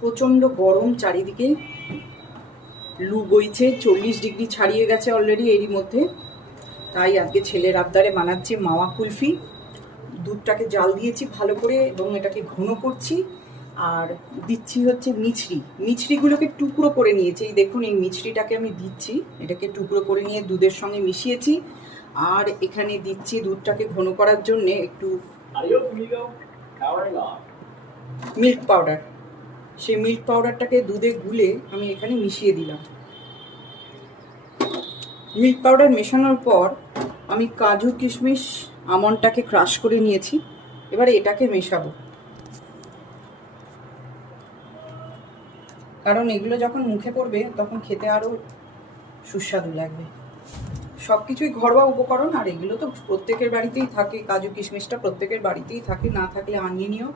প্রচণ্ড গরম চারিদিকে, লু বইছে, 40 ডিগ্রি ছাড়িয়ে গেছে অলরেডি এরই মধ্যে। তাই আজকে ছেলের আবদারে বানাচ্ছি মাওয়া কুলফি। দুধটাকে জাল দিয়েছি ভালো করে এবং এটাকে ঘন করছি। আর দিচ্ছি হচ্ছে মিছরিগুলোকে টুকরো করে নিয়েছি। এই দেখুন, এই মিছরিটাকে আমি দিচ্ছি, এটাকে টুকরো করে নিয়ে দুধের সঙ্গে মিশিয়েছি। আর এখানে দিচ্ছি দুধটাকে ঘন করার জন্যে একটু মিল্ক পাউডার। সেই মিল্ক পাউডারটাকে দুধে গুলে আমি এখানে মিশিয়ে দিলাম। মিল্ক পাউডার মেশানোর পর আমি কাজু কিশমিশ আমন্ডটাকে ক্রাশ করে নিয়েছি। এবারে এটাকে মেশাবো, কারণ এগুলো যখন মুখে পড়বে তখন খেতে আরও সুস্বাদু লাগবে। সব কিছুই ঘরোয়া উপকরণ, আর এগুলো তো প্রত্যেকের বাড়িতেই থাকে। কাজু কিশমিশটা প্রত্যেকের বাড়িতেই থাকে, না থাকলে আনিয়ে নিও।